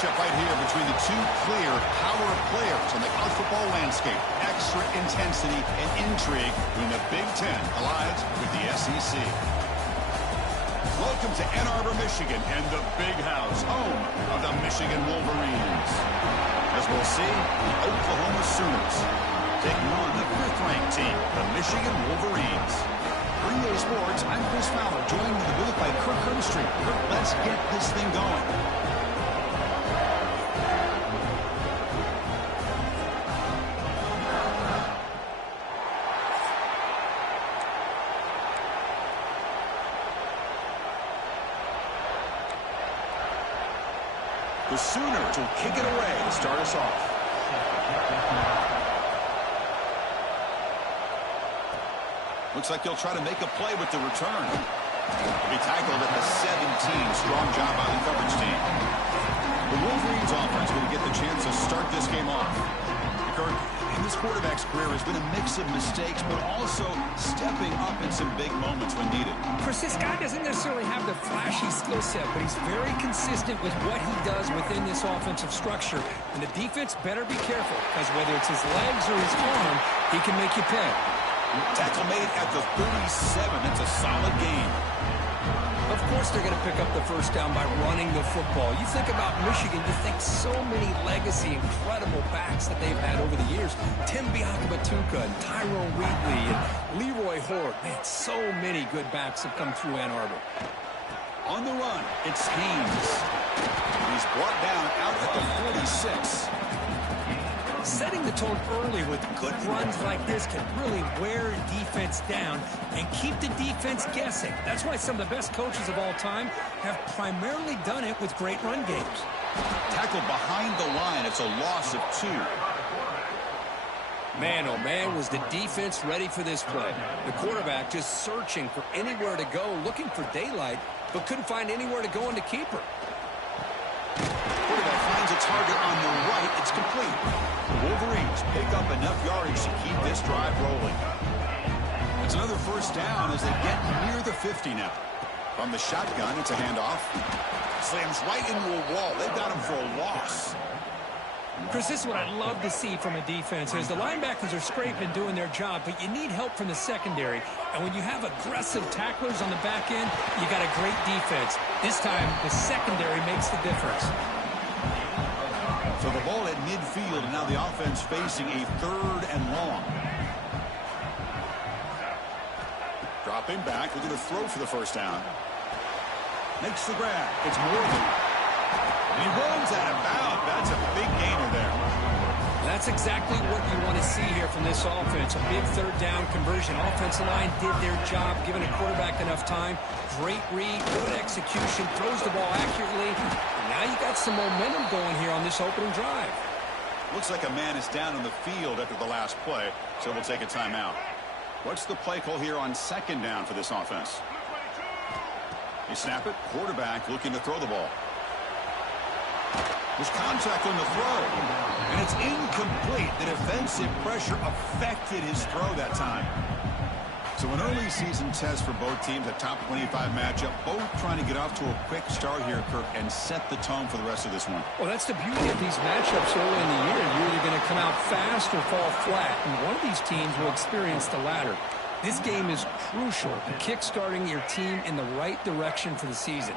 matchup right here between the two clear power players on the college football landscape. Extra intensity and intrigue between the Big Ten alliance with the SEC. Welcome to Ann Arbor, Michigan, and the Big House, home of the Michigan Wolverines. As we'll see, the Oklahoma Sooners taking on the fifth-ranked team, the Michigan Wolverines. For EA Sports, I'm Chris Fowler, joined in the booth by Kirk Herbstreit. Kirk, let's get this thing going. The Sooners will kick it away to start us off. Looks like they'll try to make a play with the return. He tackled at the 17. Strong job by the coverage team. The Wolverines offense going to get the chance to start this game off. Kirk, in this quarterback's career has been a mix of mistakes, but also stepping up in some big moments when needed. Chris, this guy doesn't necessarily have the flashy skill set, but he's very consistent with what he does within this offensive structure. And the defense better be careful, because whether it's his legs or his arm, he can make you pay. Tackle made at the 37. That's a solid game. Of course they're going to pick up the first down by running the football. You think about Michigan, you think so many legacy, incredible backs that they've had over the years. Tim Biakabatuka and Tyrone Wheatley and Leroy Horde. Man, so many good backs have come through Ann Arbor. On the run, it's Haynes. He's brought down out at the 46. Setting the tone early with good runs like this can really wear a defense down and keep the defense guessing. That's why some of the best coaches of all time have primarily done it with great run games. Tackled behind the line. It's a loss of 2. Man, oh man, was the defense ready for this play. The quarterback just searching for anywhere to go, looking for daylight, but couldn't find anywhere to go in the keeper. Quarterback finds a target on the right. It's complete. The Wolverines pick up enough yardage to keep this drive rolling. It's another first down as they get near the 50 now. From the shotgun, it's a handoff. Slams right into a wall. They've got him for a loss. Chris, this is what I love to see from a defense is the linebackers are scraping doing their job, but you need help from the secondary. And when you have aggressive tacklers on the back end, you got a great defense. This time, the secondary makes the difference. So the ball at midfield, and now the offense facing a 3rd and long. Dropping back, looking to throw for the first down. Makes the grab. It's Morgan. And he runs out of bounds. That's a big gainer there. That's exactly what you want to see here from this offense. A big 3rd down conversion. Offensive line did their job, giving a quarterback enough time. Great read, good execution, throws the ball accurately. Now you got some momentum going here on this opening drive. Looks like a man is down on the field after the last play, so we'll take a timeout. What's the play call here on 2nd down for this offense? You snap it, quarterback looking to throw the ball. There's contact on the throw, and it's incomplete. The defensive pressure affected his throw that time. So an early season test for both teams, a top 25 matchup, both trying to get off to a quick start here, Kirk, and set the tone for the rest of this one. Well, that's the beauty of these matchups early in the year. You're either going to come out fast or fall flat, and one of these teams will experience the latter. This game is crucial to kick-starting your team in the right direction for the season.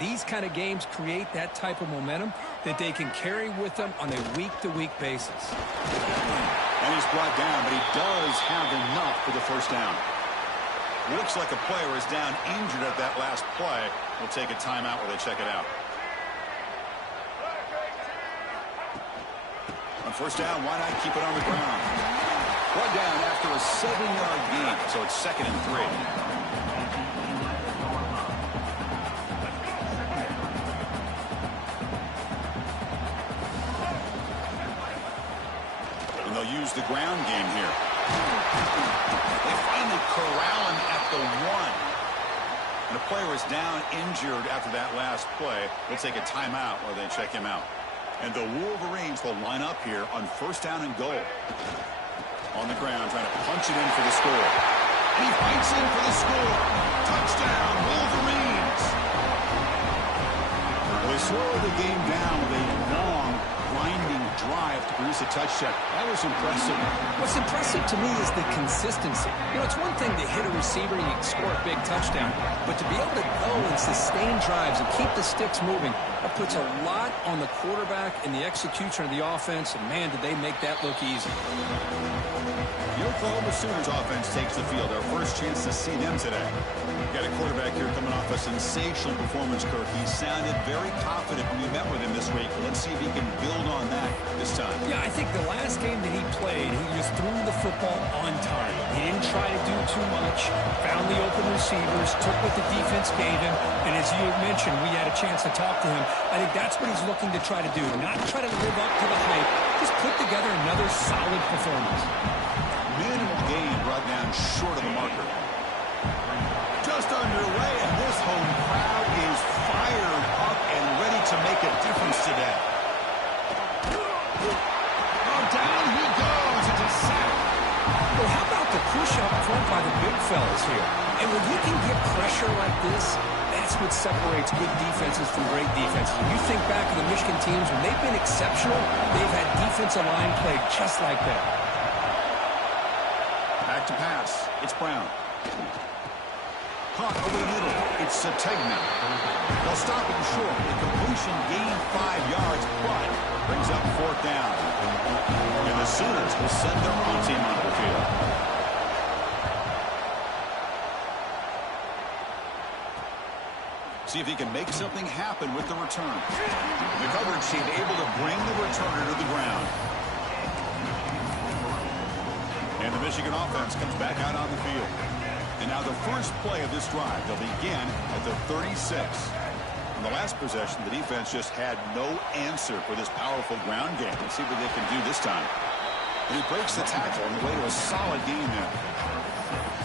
These kind of games create that type of momentum that they can carry with them on a week-to-week basis. And he's brought down, but he does have enough for the first down. Looks like a player is down injured at that last play. We'll take a timeout while they check it out. On first down, why not keep it on the ground? Brought down after a 7-yard gain, so it's 2nd and 3. Use the ground game here. They finally corral him at the 1. And a player is down injured after that last play. We'll take a timeout while they check him out. And the Wolverines will line up here on first down and goal. On the ground, trying to punch it in for the score. And he fights in for the score. Touchdown, Wolverines. Well, they slow the game down with a produce a touchdown. That was impressive. What's impressive to me is the consistency. You know, it's one thing to hit a receiver and you can score a big touchdown, but to be able to go and sustain drives and keep the sticks moving, that puts a lot on the quarterback and the execution of the offense, and man, did they make that look easy. The Oklahoma Sooners offense takes the field. Our first chance to see them today. Got a quarterback here coming off a sensational performance, Kirk. He sounded very confident when we met with him this week. Let's see if he can build on that this time. Yeah, I think the last game that he played, he just threw the football on time. He didn't try to do too much, found the open receivers, took what the defense gave him, and as you mentioned, we had a chance to talk to him. I think that's what he's looking to try to do, not try to live up to the hype, just put together another solid performance. Minimal gain brought down short of the marker. Just underway, and this home crowd is fired up and ready to make a difference today. Oh, down he goes. It's a sack. Well, how about the push up front by the big fellas here? And when you can get pressure like this, that's what separates good defenses from great defenses. When you think back to the Michigan teams, when they've been exceptional, they've had defensive line play just like that. Back to pass. It's Brown. Caught over the middle. It's Sategna. They'll stop it short. The completion gained 5 yards, but brings up 4th down. And the Sooners will send their own team onto the field. See if he can make something happen with the return. The coverage team able to bring the returner to the ground. And the Michigan offense comes back out on the field. And now the first play of this drive, they'll begin at the 36. On the last possession, the defense just had no answer for this powerful ground game. Let's see what they can do this time. And he breaks the tackle on the way to a solid game there.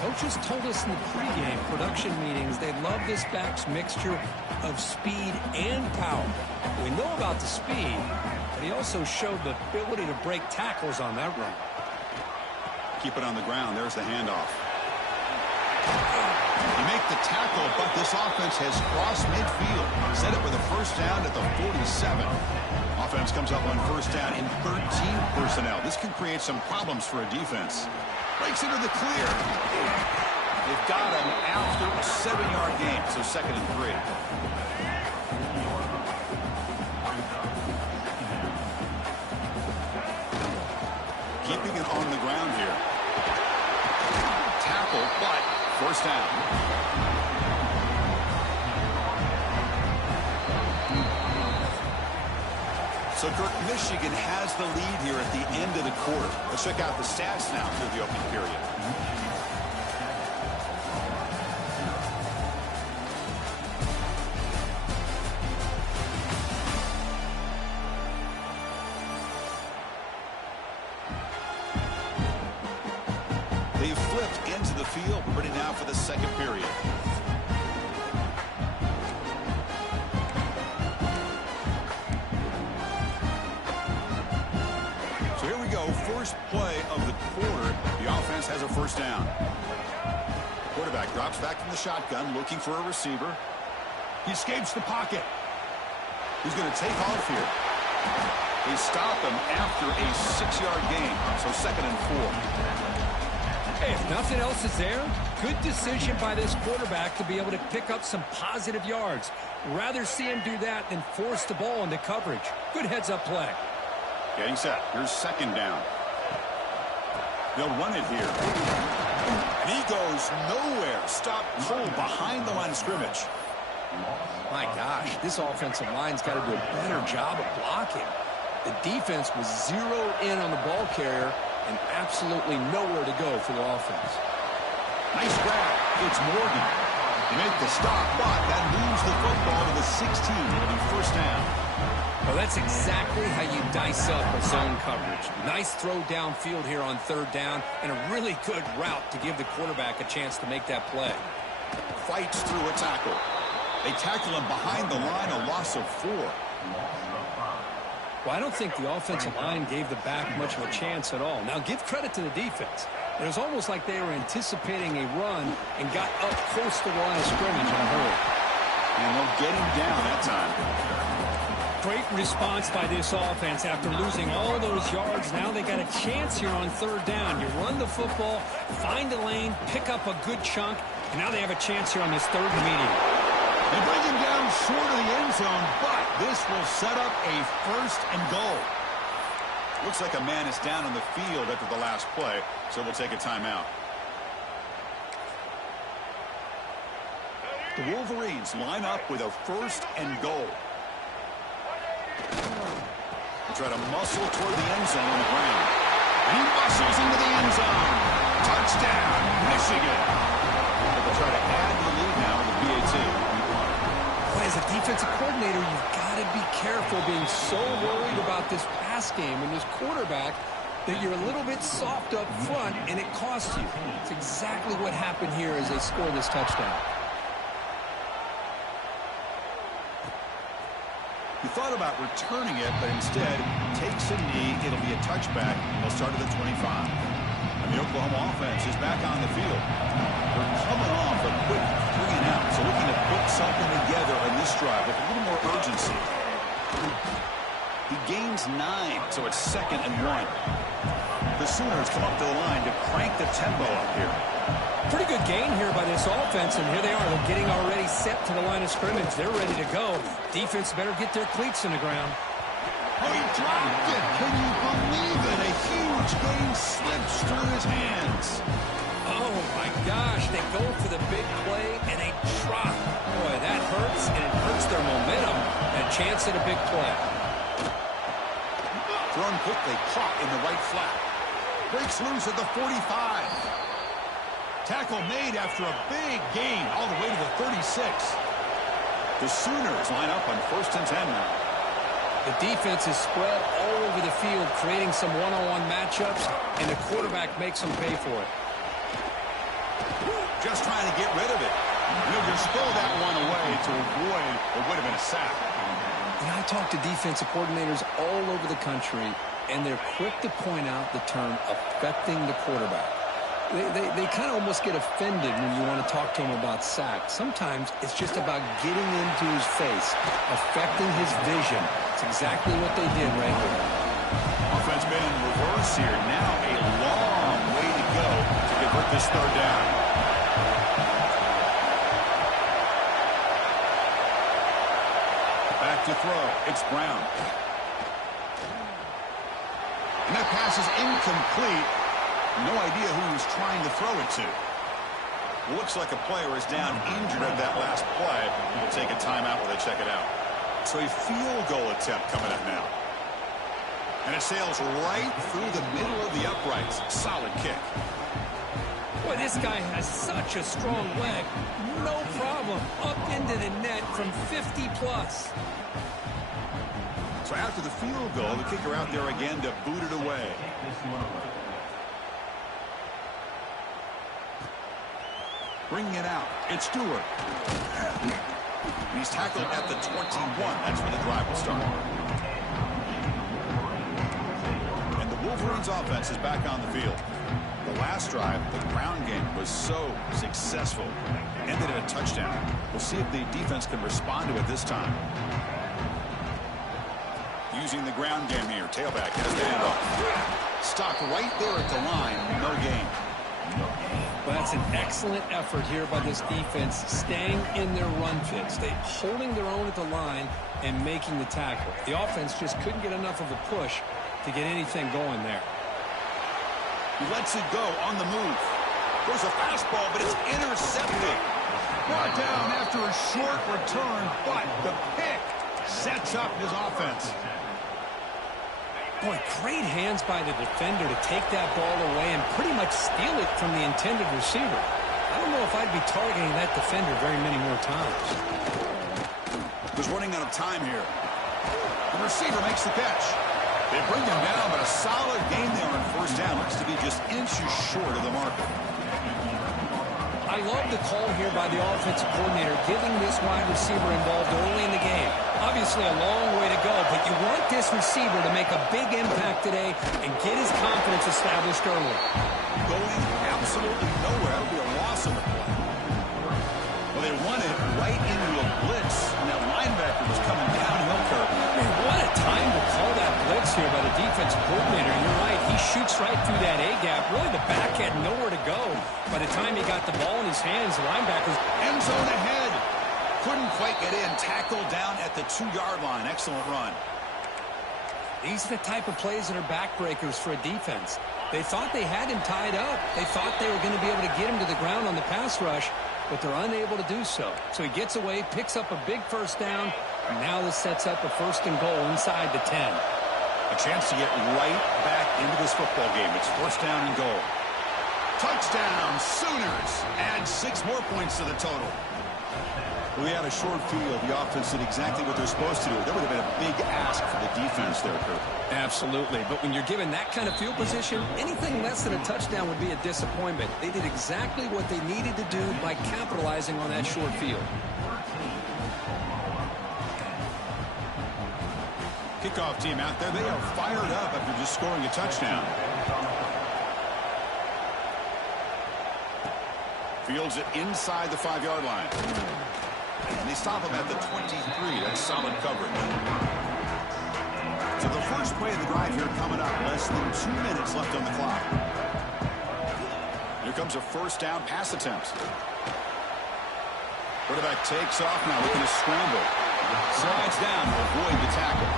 Coaches told us in the pregame production meetings they love this back's mixture of speed and power. We know about the speed, but he also showed the ability to break tackles on that run. Keep it on the ground. There's the handoff. You make the tackle, but this offense has crossed midfield. Set up with a first down at the 47. Offense comes up on first down in 13 personnel. This can create some problems for a defense. Breaks into the clear. They've got him after a 7-yard gain, so 2nd and 3. Keeping it on the ground here. Tackle, but first down. So, Kirk, Michigan has the lead here at the end of the quarter. Let's check out the stats now through the opening period. They've flipped into the field, ready now for the second period. So here we go, first play of the quarter. The offense has a first down. Quarterback drops back from the shotgun, looking for a receiver. He escapes the pocket. He's going to take off here. They stop him after a 6-yard gain, so 2nd and 4. Hey, if nothing else is there, good decision by this quarterback to be able to pick up some positive yards. Rather see him do that than force the ball into coverage. Good heads-up play. Getting set. Here's 2nd down. They'll run it here. And he goes nowhere. Stop cold behind the line of scrimmage. My gosh, this offensive line's got to do a better job of blocking. The defense was zeroed in on the ball carrier and absolutely nowhere to go for the offense. Nice grab. It's Morgan. They make the stop, but that moves the football to the 16. It'll be first down. Well, that's exactly how you dice up a zone coverage. Nice throw downfield here on 3rd down, and a really good route to give the quarterback a chance to make that play. Fights through a tackle. They tackle him behind the line, a loss of 4. Well, I don't think the offensive line gave the back much of a chance at all. Now, give credit to the defense. It was almost like they were anticipating a run and got up close to the line of scrimmage in a hurry. And they'll get him down that time. Great response by this offense after losing all those yards. Now they got a chance here on third down. You run the football, find a lane, pick up a good chunk, and now they have a chance here on this third and medium. They bring him down short of the end zone, but this will set up a first and goal. Looks like a man is down on the field after the last play, so we'll take a timeout. The Wolverines line up with a first and goal. They try to muscle toward the end zone on the ground. And he muscles into the end zone. Touchdown, Michigan. They'll try to add to the lead now in the PAT. Boy, as a defensive coordinator, you've got to be careful being so worried about this pass game and this quarterback that you're a little bit soft up front and it costs you. It's exactly what happened here as they score this touchdown. He thought about returning it, but instead takes a knee. It'll be a touchback. They'll start at the 25. And the Oklahoma offense is back on the field. They're coming off a quick 3 and out, so looking to put something together on this drive with a little more urgency. He gains 9, so it's 2nd and 1. The Sooners come up to the line to crank the tempo up here. Pretty good gain here by this offense, and here they are. They're getting already set to the line of scrimmage. They're ready to go. Defense better get their cleats in the ground. Oh, he dropped it. Can you believe it? A huge gain slips through his hands. Oh, my gosh. They go for the big play, and they drop. Boy, that hurts, and it hurts their momentum. A chance at a big play. Thrown quickly, caught in the right flat. Breaks loose at the 45. Tackle made after a big gain all the way to the 36. The Sooners line up on 1st and 10 now. The defense is spread all over the field, creating some one-on-one matchups, and the quarterback makes them pay for it. Just trying to get rid of it. He'll just throw that one away to avoid what would have been a sack. You know, I talk to defensive coordinators all over the country, and they're quick to point out the term affecting the quarterback. They kind of almost get offended when you want to talk to them about sacks. Sometimes it's just about getting into his face, affecting his vision. It's exactly what they did right here. Offense been in reverse here. Now a long way to go to convert this third down. Back to throw. It's Brown. And that pass is incomplete. No idea who he was trying to throw it to. Looks like a player is down injured at that last play. We'll take a timeout while they check it out. So a field goal attempt coming up now. And it sails right through the middle of the uprights. Solid kick. Boy, this guy has such a strong leg. No problem. Up into the net from 50 plus. So after the field goal, the kicker out there again to boot it away. Bringing it out. It's Stewart. He's tackled at the 21. That's where the drive will start. And the Wolverines offense is back on the field. The last drive, the ground game was so successful. Ended in a touchdown. We'll see if the defense can respond to it this time. Using the ground game here. Tailback has the handoff. Stopped right there at the line. No gain. Well, that's an excellent effort here by this defense, staying in their run fits. They holding their own at the line and making the tackle. The offense just couldn't get enough of a push to get anything going there. He lets it go on the move. There's a fastball, but it's intercepted. Brought down after a short return, but the pick sets up his offense. Boy, great hands by the defender to take that ball away and pretty much steal it from the intended receiver. I don't know if I'd be targeting that defender very many more times. He's running out of time here. The receiver makes the catch. They bring him down, but a solid gain there on first down. Looks to be just inches short of the marker. I love the call here by the offensive coordinator, getting this wide receiver involved early in the game. Obviously a long way to go, but you want this receiver to make a big impact today and get his confidence established early. Going absolutely nowhere. That'll be a loss of the play. Well, they won it right into a blitz, and that linebacker was coming downhill curve. defensive coordinator. You're right. He shoots right through that A-gap. Really, the back had nowhere to go. By the time he got the ball in his hands, the linebackers... End zone ahead. Couldn't quite get in. Tackled down at the 2-yard line. Excellent run. These are the type of plays that are backbreakers for a defense. They thought they had him tied up. They thought they were going to be able to get him to the ground on the pass rush, but they're unable to do so. So he gets away, picks up a big first down, and now this sets up a 1st and goal inside the 10. A chance to get right back into this football game. It's 1st down and goal. Touchdown, Sooners. Add 6 more points to the total. We had a short field. The offense did exactly what they're supposed to do. That would have been a big ask for the defense there, Kirk. Absolutely. But when you're given that kind of field position, anything less than a touchdown would be a disappointment. They did exactly what they needed to do by capitalizing on that short field. Kickoff team out there. They are fired up after just scoring a touchdown. Fields it inside the 5-yard line. And they stop him at the 23. That's solid coverage. So the first play of the drive here coming up. Less than 2 minutes left on the clock. Here comes a 1st down pass attempt. Quarterback takes off now, looking to scramble. Slides down to avoid the tackle.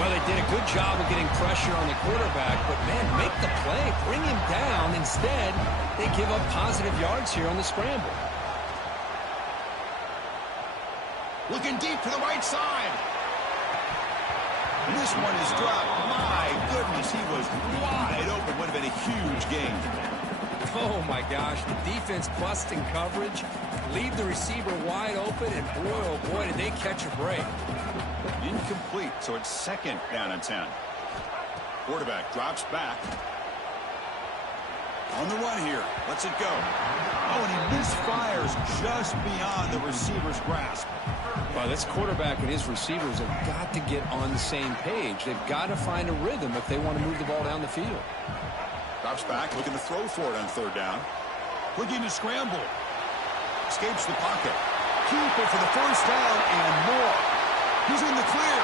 Well, they did a good job of getting pressure on the quarterback, but, man, make the play. Bring him down. Instead, they give up positive yards here on the scramble. Looking deep to the right side. And this one is dropped. My goodness, he was wide open. Would have been a huge gain. Oh, my gosh. The defense busting coverage. Leave the receiver wide open, and boy, oh boy, did they catch a break. Incomplete, so it's 2nd down and 10. Quarterback drops back. On the run here. Lets it go. Oh, and he misfires just beyond the receiver's grasp. Well, this quarterback and his receivers have got to get on the same page. They've got to find a rhythm if they want to move the ball down the field. Drops back, looking to throw for it on 3rd down. Looking to scramble. Escapes the pocket. Keep it for the 1st down and more. He's in the clear.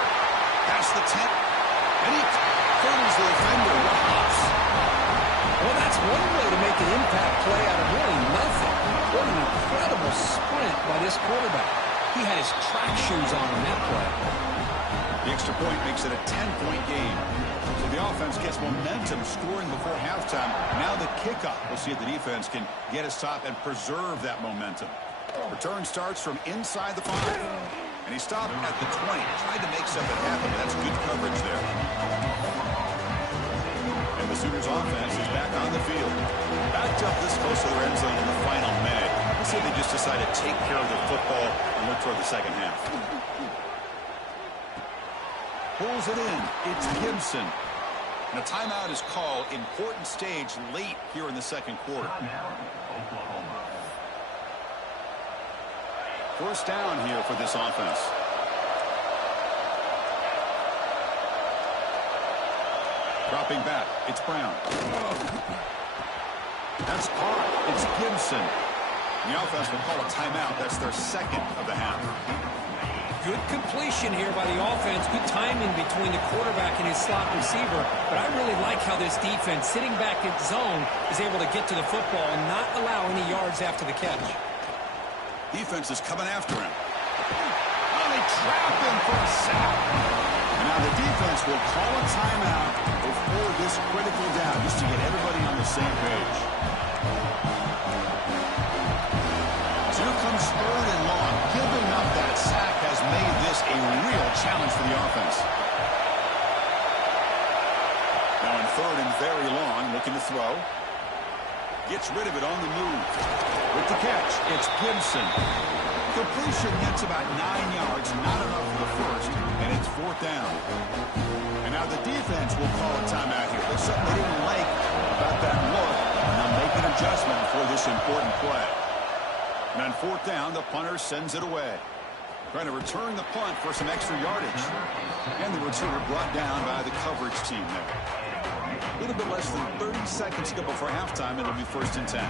Past the 10. And he hurdles the defender. Hops. Well, that's one way to make an impact play out of really nothing. What an incredible sprint by this quarterback. He had his track shoes on that play. The extra point makes it a 10-point game. So the offense gets momentum scoring before halftime. Now the kickoff. We'll see if the defense can get a stop and preserve that momentum. Return starts from inside the 5. And he stopped at the 20. Tried to make something happen, but that's good coverage there. And the Sooners offense is back on the field. Backed up this close to their end zone in the final minute. Let's see if they just decide to take care of the football and look toward the second half. Pulls it in. It's Gibson. And a timeout is called. Important stage late here in the 2nd quarter. 1st down here for this offense. Dropping back. It's Brown. That's caught. It's Gibson. And the offense will call a timeout. That's their 2nd of the half. Good completion here by the offense. Good timing between the quarterback and his slot receiver. But I really like how this defense, sitting back in zone, is able to get to the football and not allow any yards after the catch. Defense is coming after him. Oh, they trap him for a sack. And now the defense will call a timeout before this critical down, just to get everybody on the same page. So here comes 3rd and long. Giving up that sack has made this a real challenge for the offense. Now in 3rd and very long, looking to throw. Gets rid of it on the move. With the catch, it's Gibson. Completion gets about 9 yards, not enough for the 1st, and it's 4th down. And now the defense will call a timeout here. There's something they didn't like about that look, and they'll make an adjustment for this important play. And on 4th down, the punter sends it away. Trying to return the punt for some extra yardage. And the returner brought down by the coverage team there. A little bit less than 30 seconds to go before halftime. It'll be 1st and 10.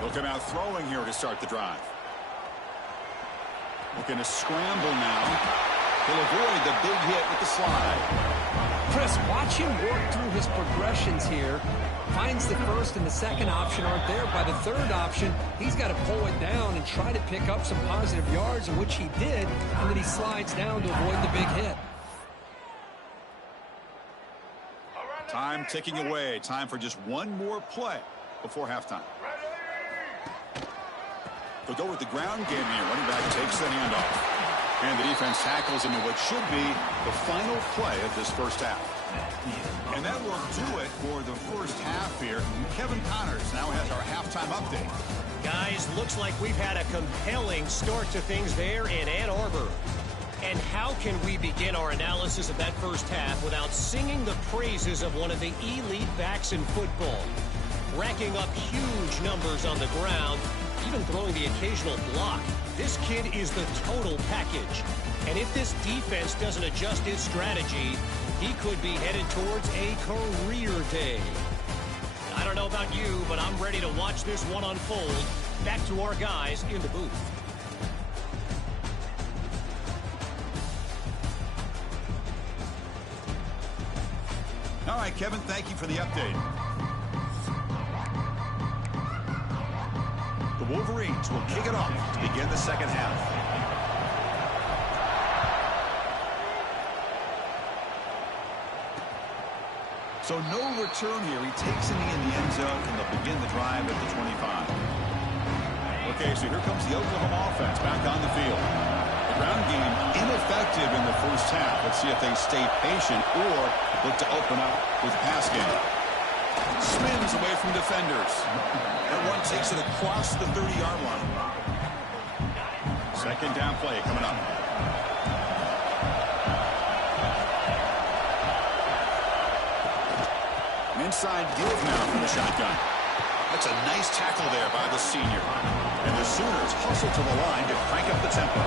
They'll come out throwing here to start the drive. Looking to scramble now. He'll avoid the big hit with the slide. Chris, watch him work through his progressions here. Finds the first and the second option aren't there. By the third option, he's got to pull it down and try to pick up some positive yards, which he did, and then he slides down to avoid the big hit. Time ticking away. Time for just one more play before halftime. They'll go with the ground game here. Running back takes the handoff. And the defense tackles him in what should be the final play of this first half. And that will do it for the first half here. Kevin Connors now has our halftime update. Guys, looks like we've had a compelling start to things there in Ann Arbor. And how can we begin our analysis of that first half without singing the praises of one of the elite backs in football? Racking up huge numbers on the ground, even throwing the occasional block. This kid is the total package. And if this defense doesn't adjust its strategy, he could be headed towards a career day. I don't know about you, but I'm ready to watch this one unfold. Back to our guys in the booth. All right, Kevin, thank you for the update. The Wolverines will kick it off to begin the second half. So no return here. He takes it in the end zone, and they'll begin the drive at the 25. Okay, so here comes the Oklahoma offense back on the field. The ground game ineffective in the first half. Let's see if they stay patient or look to open up with the pass game. Spins away from defenders. That one takes it across the 30-yard line. Second down play coming up. An inside give now from the shotgun. That's a nice tackle there by the senior. And the Sooners hustle to the line to crank up the tempo.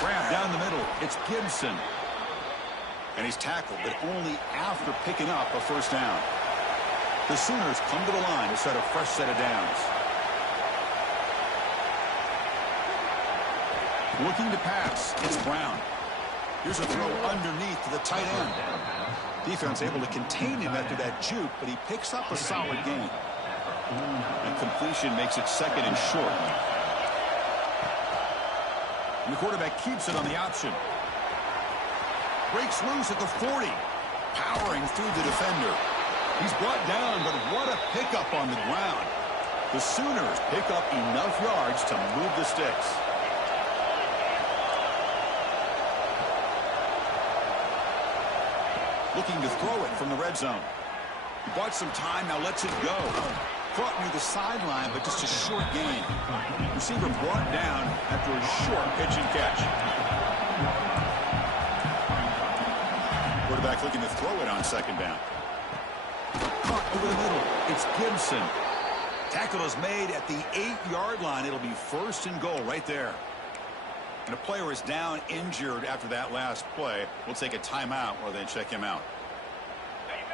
Grab down the middle. It's Gibson. And he's tackled, but only after picking up a first down. The Sooners come to the line to set a fresh set of downs. Looking to pass. It's Brown. Here's a throw underneath to the tight end. Defense able to contain him after that juke, but he picks up a solid gain. And completion makes it second and short. And the quarterback keeps it on the option. Breaks loose at the 40. Powering through the defender. He's brought down, but what a pickup on the ground. The Sooners pick up enough yards to move the sticks. Looking to throw it from the red zone. He bought some time, now lets it go. Caught near the sideline, but just a short gain. Receiver brought down after a short pitch and catch. Quarterback looking to throw it on second down. Caught over the middle. It's Gibson. Tackle is made at the 8-yard line. It'll be first and goal right there. And a player is down injured after that last play. We'll take a timeout while they check him out.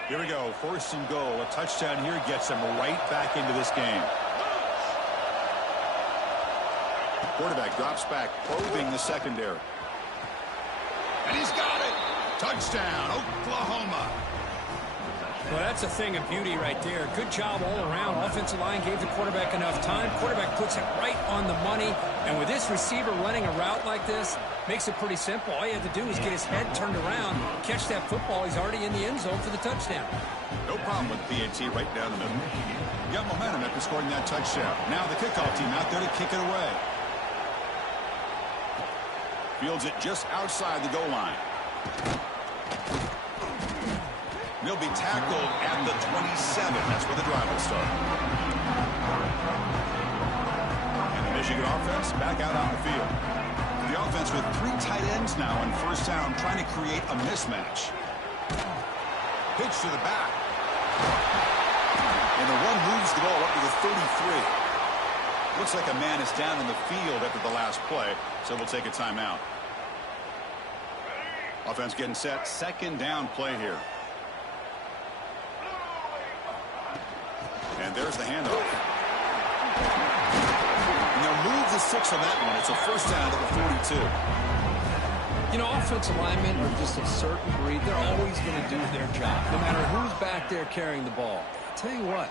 Here we go. First and goal. A touchdown here gets them right back into this game. Quarterback drops back, probing the secondary. And he's got it. Touchdown, Oklahoma. Well, that's a thing of beauty right there. Good job all around. Offensive line gave the quarterback enough time. Quarterback puts it right on the money. And with this receiver running a route like this, makes it pretty simple. All you have to do is get his head turned around, catch that football. He's already in the end zone for the touchdown. No problem with PAT right down the middle. You got momentum after scoring that touchdown. Now the kickoff team out there to kick it away. Fields it just outside the goal line. He'll be tackled at the 27. That's where the drive will start. And the Michigan offense back out on the field. The offense with 3 tight ends now on first down, trying to create a mismatch. Pitch to the back. And the one moves the ball up to the 33. Looks like a man is down in the field after the last play, so we'll take a timeout. Offense getting set. Second down play here. And there's the handoff. And they'll move Gains a 6 on that one. It's a first down to the 42. You know, offensive linemen are just a certain breed. They're always going to do their job, no matter who's back there carrying the ball. I'll tell you what,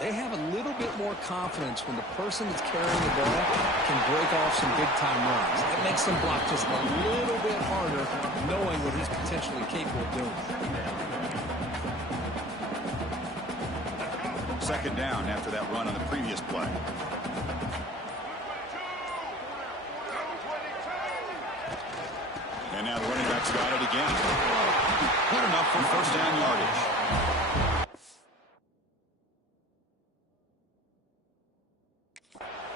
they have a little bit more confidence when the person that's carrying the ball can break off some big-time runs. It makes them block just a little bit harder, knowing what he's potentially capable of doing. Second down after that run on the previous play. And now the running back's got it again. Good enough for first down yardage.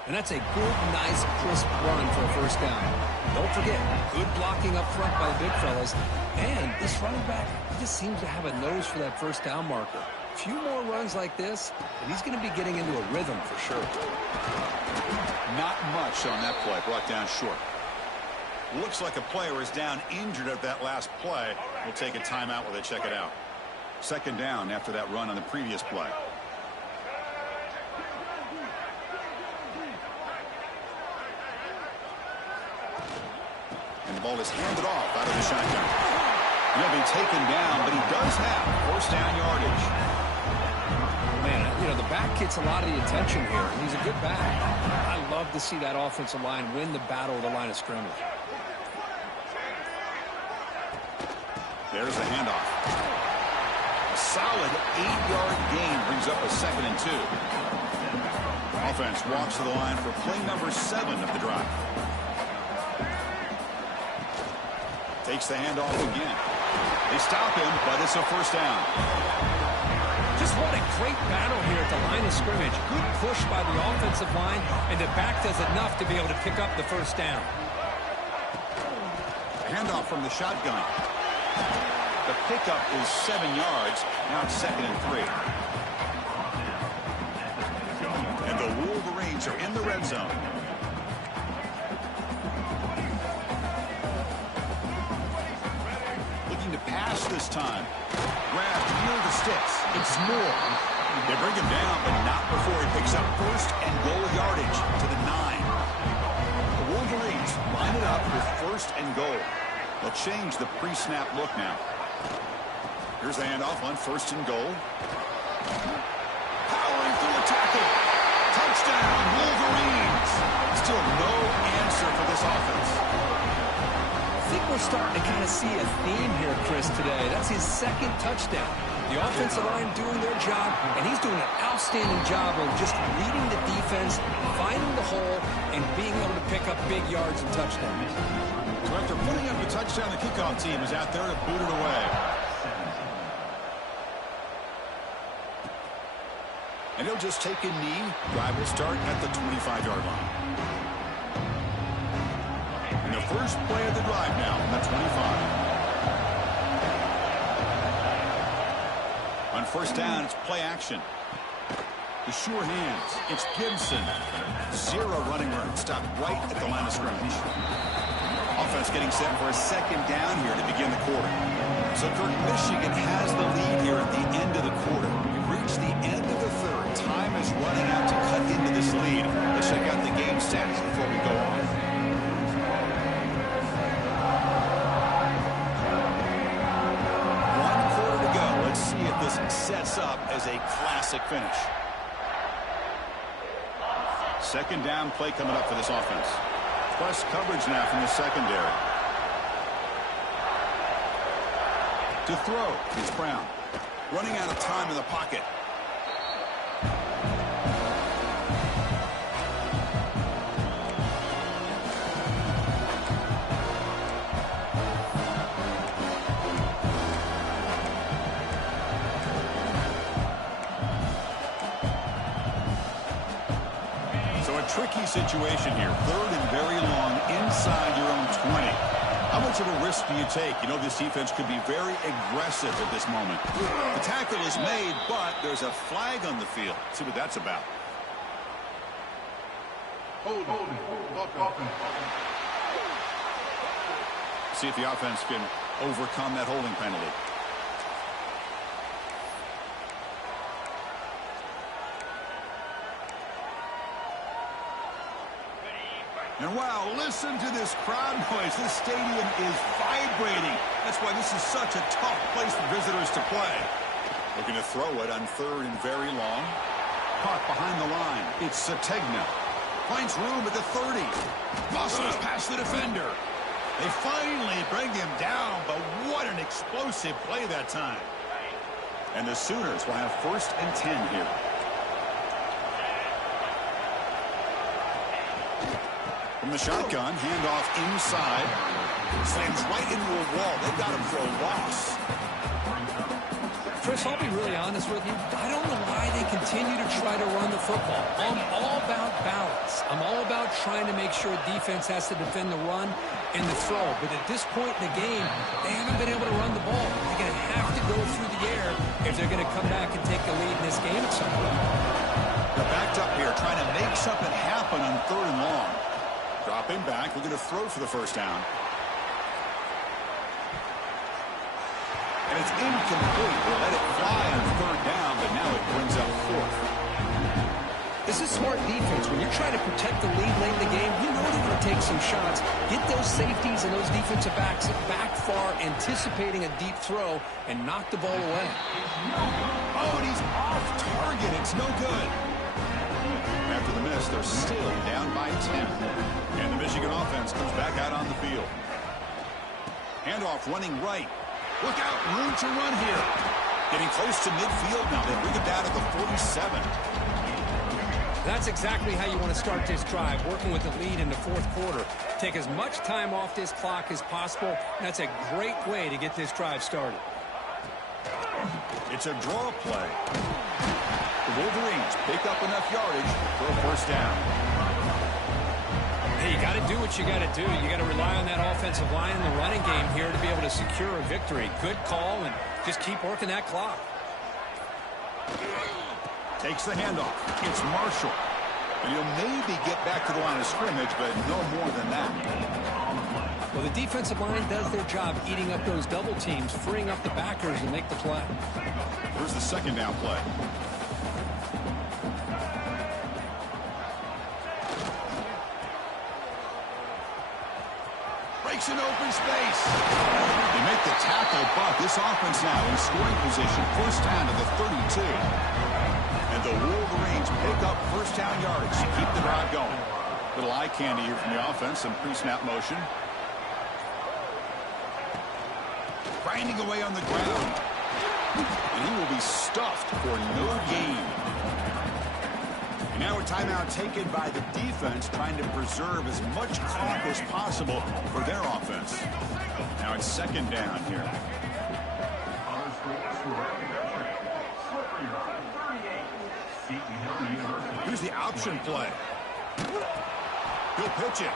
And that's a good, nice, crisp run for a first down. Don't forget, good blocking up front by the big fellas. And this running back, he just seems to have a nose for that first down marker. A few more runs like this, and he's going to be getting into a rhythm for sure. Not much on that play, brought down short. Looks like a player is down injured at that last play. We'll take a timeout while they check it out. Second down after that run on the previous play. And the ball is handed off out of the shotgun. He'll be taken down, but he does have first down yardage. Man, you know, the back gets a lot of the attention here, and he's a good back. I love to see that offensive line win the battle of the line of scrimmage. There's the handoff. A solid 8-yard gain brings up a 2nd and 2. Offense walks to the line for play number 7 of the drive. Takes the handoff again. They stop him, but it's a first down. Just what a great battle here at the line of scrimmage. Good push by the offensive line, and the back does enough to be able to pick up the first down. A handoff from the shotgun. The pickup is 7 yards. Now it's 2nd and 3. And the Wolverines are in the red zone. Looking to pass this time. Grabbed near the sticks. It's Moore. They bring him down, but not before he picks up first and goal yardage to the 9. The Wolverines line it up with first and goal. They'll change the pre-snap look now. Here's the handoff on first and goal. Powering through the tackle. Touchdown, Wolverines. Still no answer for this offense. I think we're starting to kind of see a theme here, Chris, today. That's his 2nd touchdown. The offensive line doing their job, and he's doing an outstanding job of just reading the defense, finding the hole, and being able to pick up big yards and touchdowns. So after putting up a touchdown, the kickoff team is out there to boot it away. And he'll just take a knee. Drive will start at the 25-yard line. And the first play of the drive now on the 25. On first down, it's play action. The sure hands. It's Gibson. 0 running room. Stopped right at the line of scrimmage. Offense getting set for a 2nd down here to begin the quarter. So Kirk, Michigan has the lead here at the end of the quarter. We've reached the end of the 3rd. Time is running out to cut into this lead. Let's check out the game stats before we go on. One quarter to go. Let's see if this sets up as a classic finish. Second down play coming up for this offense. Plus coverage now from the secondary. To throw is Brown. Running out of time in the pocket. Tricky situation here. 3rd and very long inside your own 20. How much of a risk do you take? You know, this defense could be very aggressive at this moment. The tackle is made, but there's a flag on the field. Let's see what that's about. See if the offense can overcome that holding penalty. And wow, listen to this crowd noise. This stadium is vibrating. That's why this is such a tough place for visitors to play. Looking to throw it on 3rd and very long. Caught behind the line. It's Sategna. Finds room at the 30. Muscles past the defender. They finally bring him down, but what an explosive play that time. And the Sooners will have 1st and 10 here. From the shotgun, handoff inside. Slams right into a wall. They've got him for a loss. Chris, I'll be really honest with you. I don't know why they continue to try to run the football. I'm all about balance. I'm all about trying to make sure defense has to defend the run and the throw. But at this point in the game, they haven't been able to run the ball. They're going to have to go through the air if they're going to come back and take the lead in this game at some point. They're backed up here trying to make something happen on 3rd and long. Dropping back. We're going to throw for the 1st down. And it's incomplete. They let it fly on 3rd down, but now it brings up 4th. This is smart defense. When you're trying to protect the lead late in the game, you know they're going to take some shots. Get those safeties and those defensive backs back far, anticipating a deep throw, and knock the ball away. Oh, and he's off target. It's no good. After the miss, they're still down by 10. And the Michigan offense comes back out on the field. Handoff running right. Look out, room to run here. Getting close to midfield now. They bring it down to the 47. That's exactly how you want to start this drive, working with the lead in the 4th quarter. Take as much time off this clock as possible. That's a great way to get this drive started. It's a draw play. The Wolverines pick up enough yardage for a 1st down. Hey, you got to do what you got to do. You got to rely on that offensive line in the running game here to be able to secure a victory. Good call, and just keep working that clock. Takes the handoff. It's Marshall. And he'll maybe get back to the line of scrimmage, but no more than that. Well, the defensive line does their job eating up those double teams, freeing up the backers to make the play. Here's the 2nd down play. Breaks an open space. They make the tackle, but this offense now in scoring position. 1st down to the 32. And the Wolverines pick up 1st down yardage to keep the drive going. Little eye candy here from the offense, some pre-snap motion. Grinding away on the ground. And he will be stuffed for no gain. And now a timeout taken by the defense, trying to preserve as much clock as possible for their offense. Now it's 2nd down here. Here's the option play. He'll pitch it.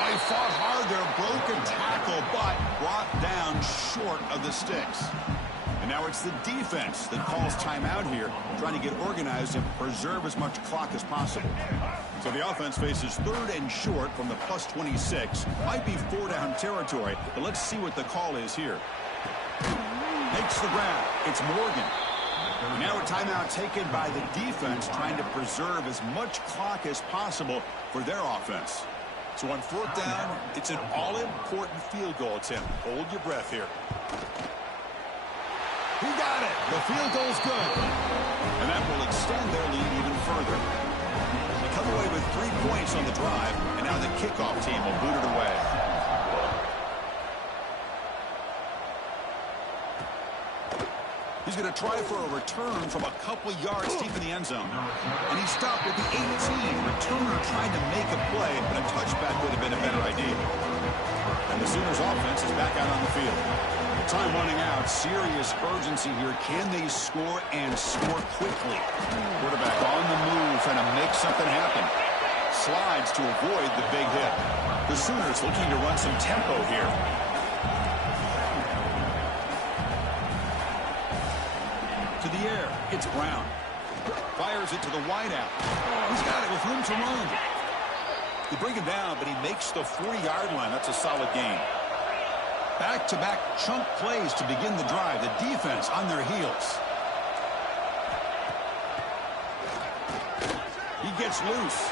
I fought hard there, broken tackle, but brought down short of the sticks. And now it's the defense that calls timeout here, trying to get organized and preserve as much clock as possible. So the offense faces 3rd and short from the plus 26. Might be 4-down territory, but let's see what the call is here. Makes the grab. It's Morgan. And now a timeout taken by the defense, trying to preserve as much clock as possible for their offense. So on 4th down, it's an all-important field goal attempt. Hold your breath here. He got it. The field goal's good. And that will extend their lead even further. They come away with 3 points on the drive, and now the kickoff team will boot it away. He's going to try for a return from a couple yards deep in the end zone. And he stopped at the 18. Returner trying to make a play, but a touchback would have been a better idea. And the Sooners offense is back out on the field. Time running out. Serious urgency here. Can they score and score quickly? Quarterback on the move, trying to make something happen. Slides to avoid the big hit. The Sooners looking to run some tempo here. To the air. It's Brown. Fires it to the wideout. He's got it with room to run. They bring him down, but he makes the 40-yard line. That's a solid gain. Back-to-back chunk plays to begin the drive. The defense on their heels. He gets loose.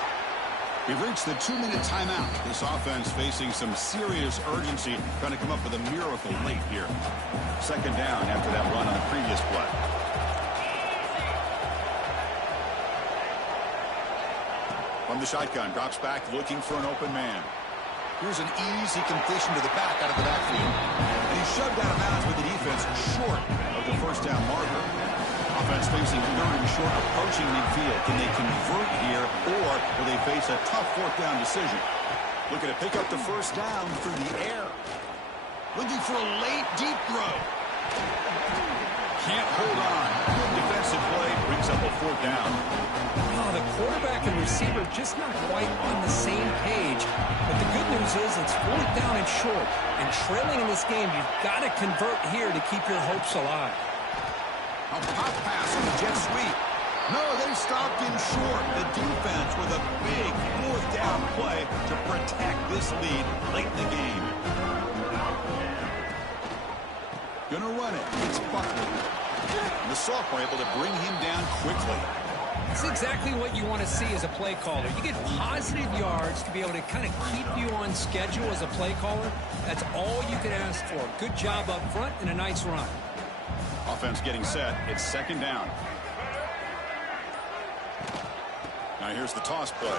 We've reached the 2-minute timeout. This offense facing some serious urgency, trying to come up with a miracle late here. Second down after that run on the previous play. From the shotgun, drops back, looking for an open man. Here's an easy completion to the back out of the backfield. And he's shoved out of bounds with the defense short of the first down marker. Offense facing third and short, approaching midfield. Can they convert here, or will they face a tough fourth down decision? Looking to pick up the first down through the air. Looking for a late, deep throw. Can't hold on. Good defensive play brings up a fourth down. Oh, the quarterback and receiver just not quite on the same page. But the good news is it's fourth down and short. And trailing in this game, you've got to convert here to keep your hopes alive. A pop pass on the jet sweep. No, they stopped in short. The defense with a big fourth down play to protect this lead late in the game. Gonna run it. It's Buckley. And the sophomore able to bring him down quickly. That's exactly what you want to see as a play caller. You get positive yards to be able to kind of keep you on schedule as a play caller. That's all you can ask for. Good job up front and a nice run. Offense getting set. It's second down. Now here's the toss play.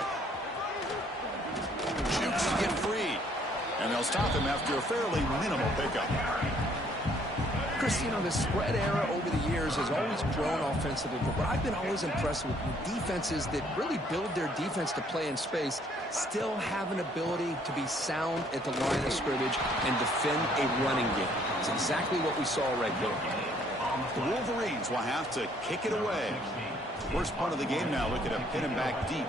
Shoots to get free. And they'll stop him after a fairly minimal pickup. Chris, you know, the spread era over the years has always grown offensively, but what I've been always impressed with defenses that really build their defense to play in space still have an ability to be sound at the line of scrimmage and defend a running game. It's exactly what we saw right there. The Wolverines will have to kick it away. Worst part of the game now, looking to pin him back deep.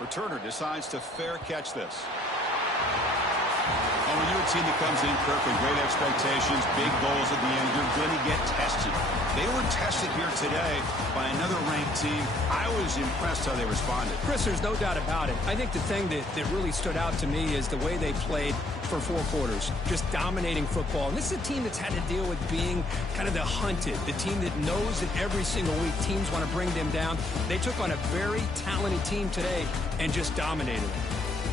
Returner decides to fair catch this. And when you're a team that comes in, Kirk, with great expectations, big goals at the end, you're going to get tested. They were tested here today by another ranked team. I was impressed how they responded. Chris, there's no doubt about it. I think the thing that really stood out to me is the way they played for 4 quarters, just dominating football. And this is a team that's had to deal with being kind of the hunted, the team that knows that every single week teams want to bring them down. They took on a very talented team today and just dominated them.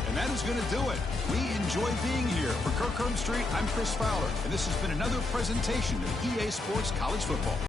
And that is going to do it. We enjoy being here. For Kirk Herbstreit, I'm Chris Fowler, and this has been another presentation of EA Sports College Football.